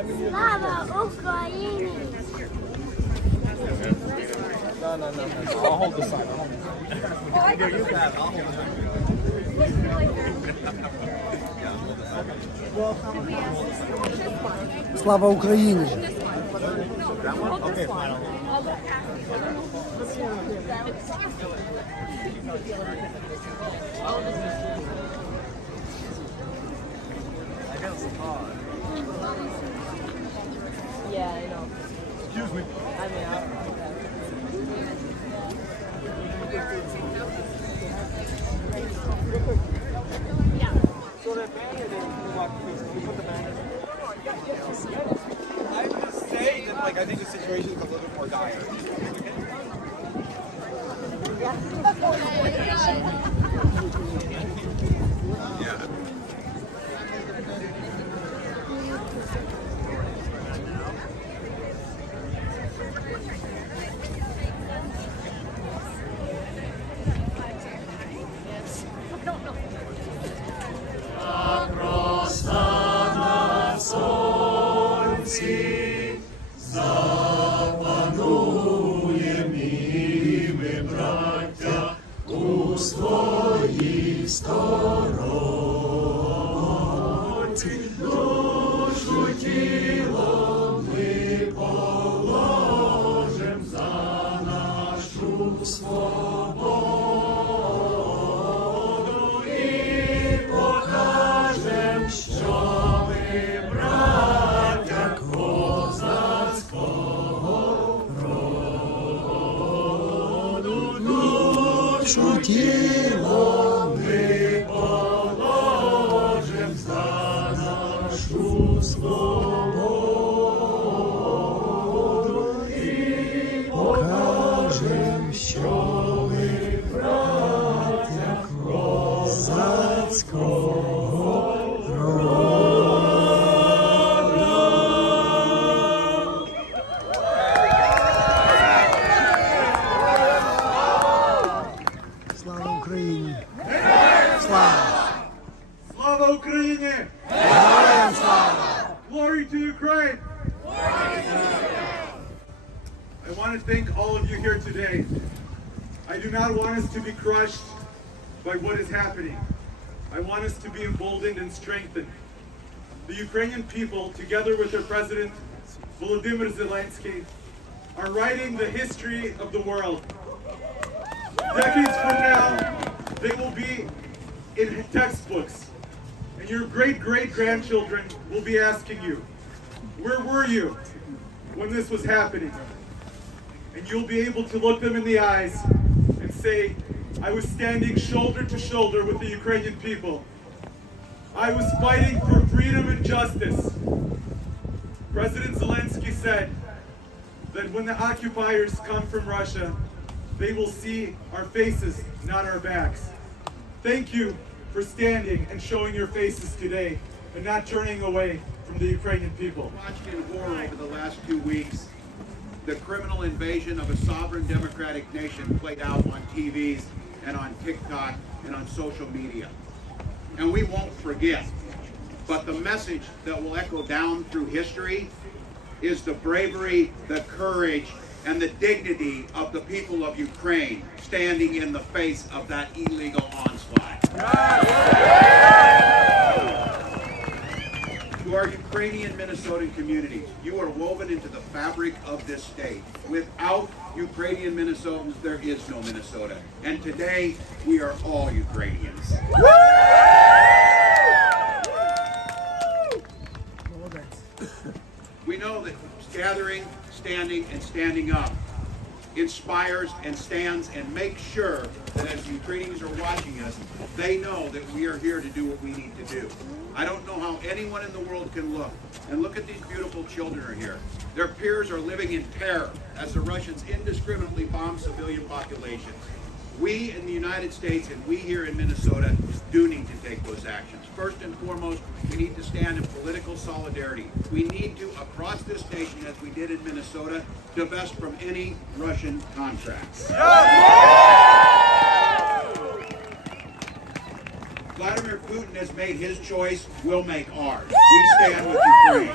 Слава Україні! No. I'll hold the sign. Here, you have. I'll hold it. Слава Україні! Okay, fine. Yeah, I know. Excuse me. I mean, So that banner there, you put the banner there. I would say that, like, I think the situation is a little bit more dire. Yeah. Тіло ми положим за нашу свободу і покажем, що ми браття козацького роду. Слава Україні! Слава! Slava Ukraini! Glory to Ukraine! I want to thank all of you here today. I do not want us to be crushed by what is happening. I want us to be emboldened and strengthened. The Ukrainian people, together with their president, Volodymyr Zelensky, are writing the history of the world. Decades from now, they will be in textbooks, and your great-great-grandchildren will be asking you, where were you when this was happening? And you'll be able to look them in the eyes and say, I was standing shoulder to shoulder with the Ukrainian people. I was fighting for freedom and justice. President Zelensky said that when the occupiers come from Russia, they will see our faces, not our backs. Thank you for standing and showing your faces today and not turning away from the Ukrainian people. Watched in horror over the last 2 weeks the criminal invasion of a sovereign democratic nation played out on TVs and on TikTok and on social media. And we won't forget. But the message that will echo down through history is the bravery, the courage, and the dignity of the people of Ukraine standing in the face of that illegal onslaught. To our Ukrainian Minnesotan communities, you are woven into the fabric of this state. Without Ukrainian Minnesotans, there is no Minnesota. And today, we are all Ukrainians. We know that gathering, standing, and standing up inspires and stands and makes sure that as Ukrainians are watching us, they know that we are here to do what we need to do. I don't know how anyone in the world can look. And look at these beautiful children are here. Their peers are living in terror as the Russians indiscriminately bomb civilian populations. We in the United States and we here in Minnesota do need to take those actions. First and foremost, we need to stand in political solidarity. We need to, across this nation, as we did in Minnesota, divest from any Russian contracts. Vladimir Putin has made his choice, we'll make ours. We stand with Ukraine.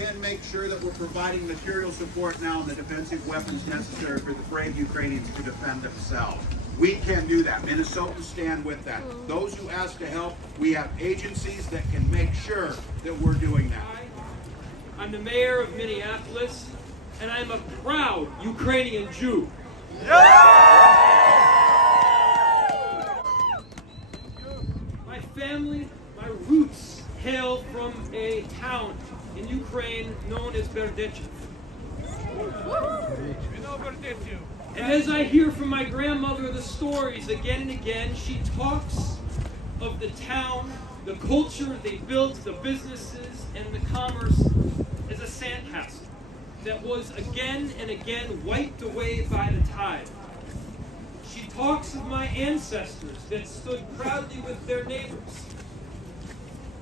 can make sure that we're providing material support now and the defensive weapons necessary for the brave Ukrainians to defend themselves. We can do that. Minnesotans stand with that. Those who ask to help, we have agencies that can make sure that we're doing that. I'm the mayor of Minneapolis, and I'm a proud Ukrainian Jew. My family, my roots hail from a town in Ukraine known as Berdechev. And as I hear from my grandmother the stories again and again, she talks of the town, the culture they built, the businesses, and the commerce as a sandcastle that was again and again wiped away by the tide. She talks of my ancestors that stood proudly with their neighbors.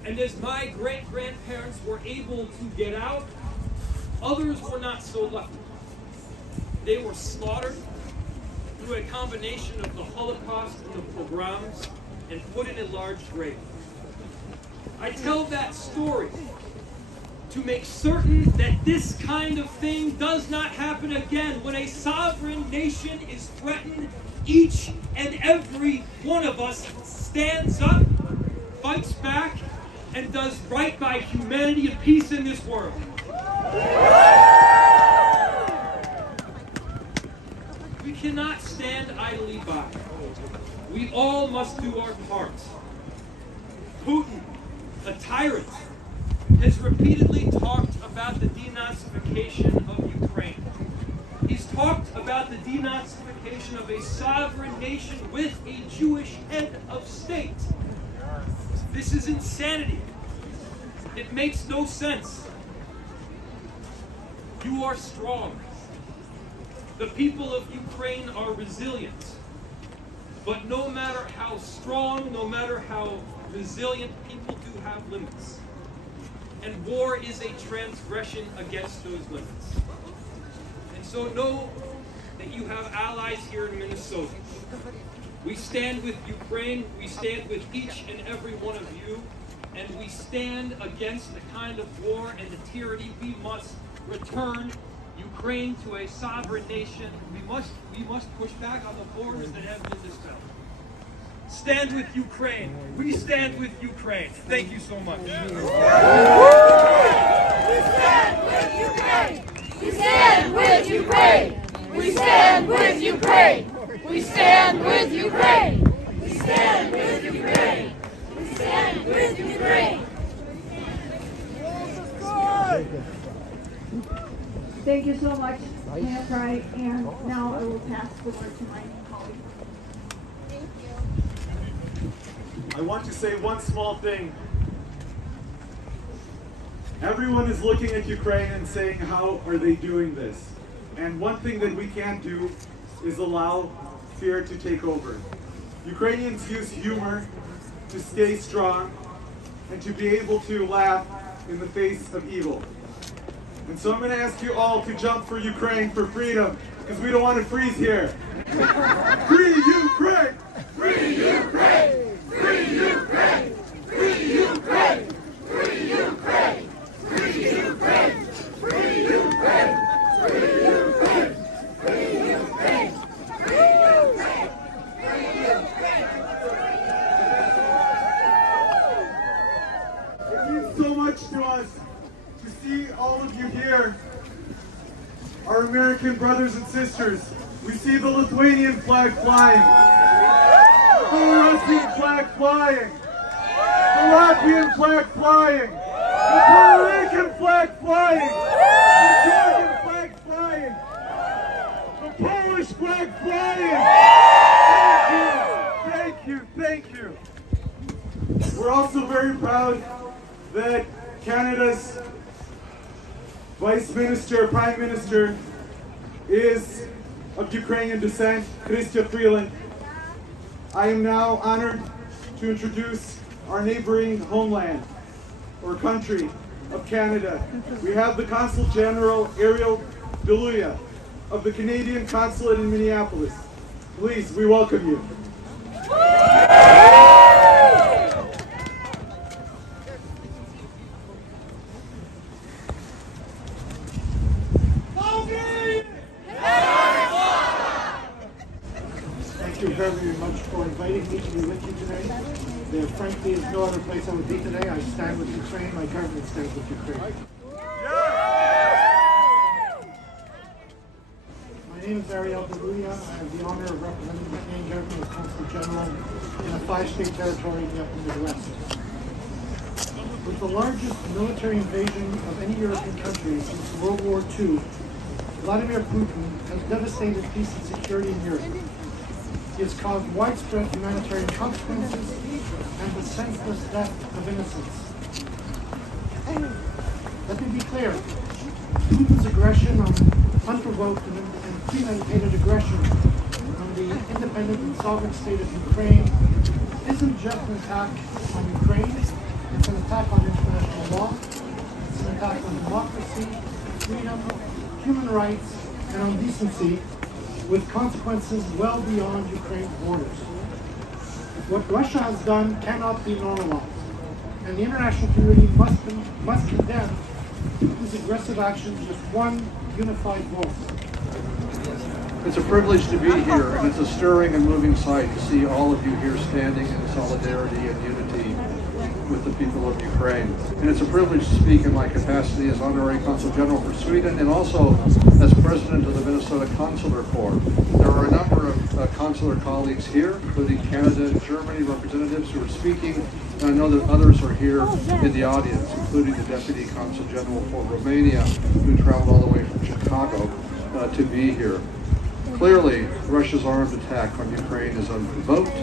And as my great-grandparents were able to get out, others were not so lucky. They were slaughtered through a combination of the Holocaust and the pogroms and put in a large grave. I tell that story to make certain that this kind of thing does not happen again. When a sovereign nation is threatened, each and every one of us stands up, fights back, and does right by humanity and peace in this world. We cannot stand idly by. We all must do our part. Putin, a tyrant, has repeatedly talked about the denazification of Ukraine. He's talked about the denazification of a sovereign nation with a Jewish head of state. This is insanity. It makes no sense. You are strong. The people of Ukraine are resilient. But no matter how strong, no matter how resilient, people do have limits. And war is a transgression against those limits. And so know that you have allies here in Minnesota. We stand with Ukraine, we stand with each and every one of you, and we stand against the kind of war and the tyranny. We must return Ukraine to a sovereign nation. We must push back on the borders that have been dispelled. Stand with Ukraine. We stand with Ukraine. Thank you so much. We stand with Ukraine! We stand with Ukraine! We stand with Ukraine! We stand with Ukraine! We stand with Ukraine! We stand with Ukraine! Thank you so much, Mayor Pride, and now I will pass the word to my colleague. I want to say one small thing. Everyone is looking at Ukraine and saying, how are they doing this? And one thing that we can't do is allow fear to take over. Ukrainians use humor to stay strong and to be able to laugh in the face of evil. And so I'm going to ask you all to jump for Ukraine, for freedom, because we don't want to freeze here. Free Ukraine! Free Ukraine! Free Ukraine! Free Ukraine! Free Ukraine! Free Ukraine! Free Ukraine! Free Ukraine! Free Ukraine! Free Ukraine! Free Ukraine! It means so much to us to see all of you here, our American brothers and sisters. We see the Lithuanian flag flying, the Russian flag flying, the Latvian flag flying, the Puerto Rican flag flying, the Georgian flag flying, the Polish flag flying. Thank you, thank you, thank you. We're also very proud that Canada's Vice Minister, Prime Minister is of Ukrainian descent, Chrystia Freeland. I am now honored to introduce our neighboring homeland, or country, of Canada. We have the Consul General Ariel Deluya of the Canadian Consulate in Minneapolis. Please, we welcome you. very, very much for inviting me to be with you today. There frankly is no other place I would be today. I stand with Ukraine. My government stands with Ukraine. My name is Ariel Daruya. I have the honor of representing the Canadian government as Consul General in a 5-state territory in the upper Midwest. With the largest military invasion of any European country since World War II, Vladimir Putin has devastated peace and security in Europe. He has caused widespread humanitarian consequences and the senseless death of innocents. Let me be clear. Putin's aggression, unprovoked and premeditated aggression on the independent and sovereign state of Ukraine isn't just an attack on Ukraine, it's an attack on international law, it's an attack on democracy, freedom, human rights, and on decency, with consequences well beyond Ukraine's borders. What Russia has done cannot be normalized, and the international community must condemn Putin's aggressive actions with one unified voice. It's a privilege to be here, and it's a stirring and moving sight to see all of you here standing in solidarity and unity with the people of Ukraine. And it's a privilege to speak in my capacity as Honorary Consul General for Sweden and also as President of the Minnesota Consular Corps. There are a number of consular colleagues here, including Canada and Germany representatives who are speaking, and I know that others are here in the audience, including the Deputy Consul General for Romania, who traveled all the way from Chicago to be here. Clearly, Russia's armed attack on Ukraine is unprovoked,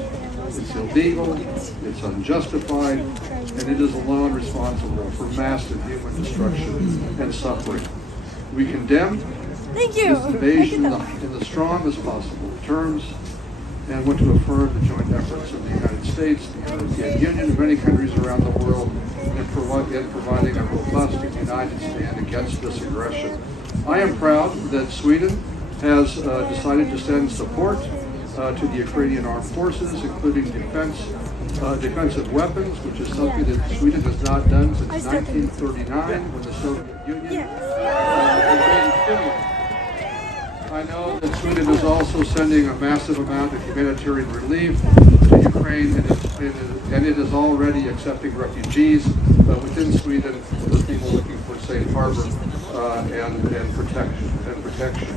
it's illegal, it's unjustified, and it is alone responsible for massive human destruction and suffering. We condemn this invasion in the strongest possible terms and want to affirm the joint efforts of the United States, the European Union, and many countries around the world in providing a robust and united stand against this aggression. I am proud that Sweden has decided to send support to the Ukrainian armed forces, including defensive weapons, which is something that Sweden has not done since 1939 when the Soviet Union invaded Finland. I know that Sweden is also sending a massive amount of humanitarian relief to Ukraine, and it is already accepting refugees within Sweden, for people looking for safe harbor and protection.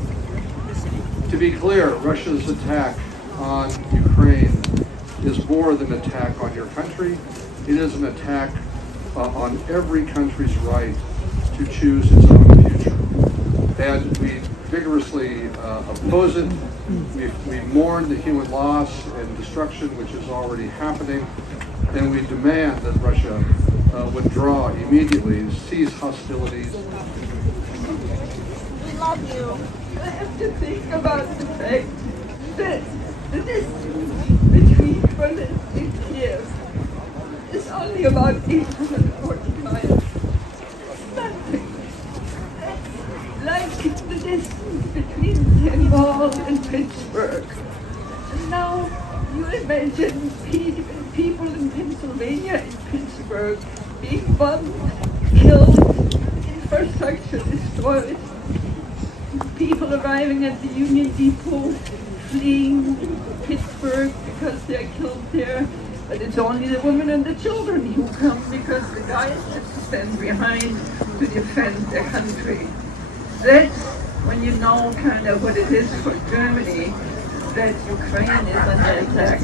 To be clear, Russia's attack on Ukraine is more than an attack on your country. It is an attack on every country's right to choose its own future. And we vigorously oppose it. We mourn the human loss and destruction which is already happening. And we demand that Russia withdraw immediately, cease hostilities. We love you. I have to think about the fact that the distance between Berlin and Kiev is only about 840 miles. Nothing. That's like the distance between St. Paul and Pittsburgh. And now you imagine people in Pennsylvania and Pittsburgh being bombed, killed, infrastructure destroyed. People arriving at the Union Depot, fleeing Pittsburgh because they're killed there. But it's only the women and the children who come because the guys have to stand behind to defend their country. That's when you know kind of what it is for Germany, that Ukraine is under attack.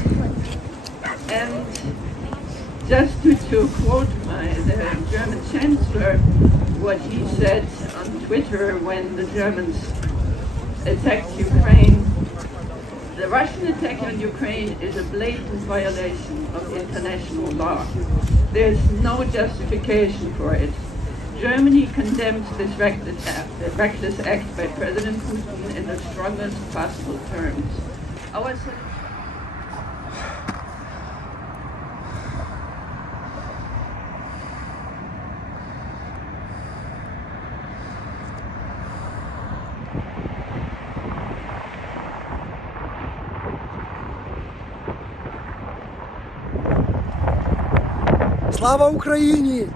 And just to quote the German Chancellor, what he said on Twitter when the Germans attacked Ukraine, the Russian attack on Ukraine is a blatant violation of international law. There's no justification for it. Germany condemns this reckless act by President Putin in the strongest possible terms. Слава Україні!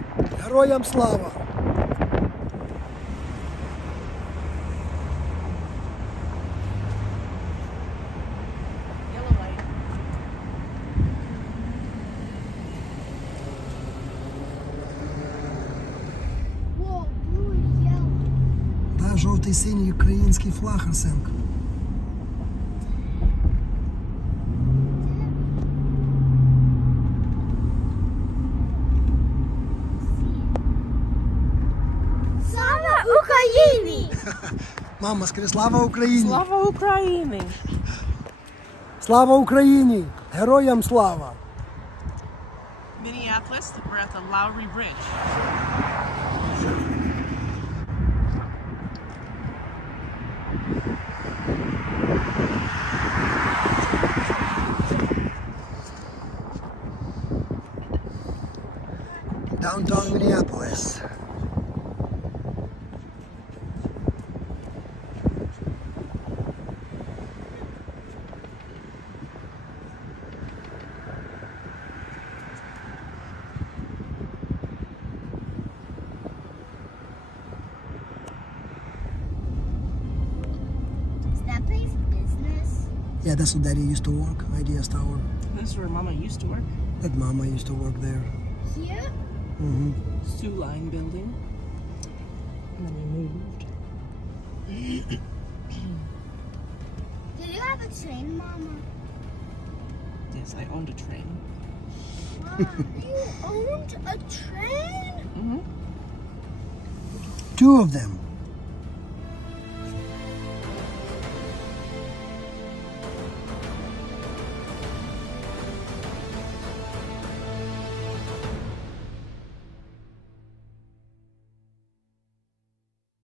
Героям слава! жовтий синій український флаг, Арсенко. Слава Україні! Мама, скажи, слава Україні! Слава Україні! Слава Україні! Героям слава! Minneapolis, we're at the Lowry Bridge. Downtown Minneapolis. Is that place business? Yeah, that's where Daddy used to work, Ideas Tower. This is where Mama used to work. That Mama used to work there. Here? Mm-hmm. Sioux Line building. And then we moved. Did you have a train, Mama? Yes, I owned a train. Wow, you owned a train? Mm-hmm. 2 of them.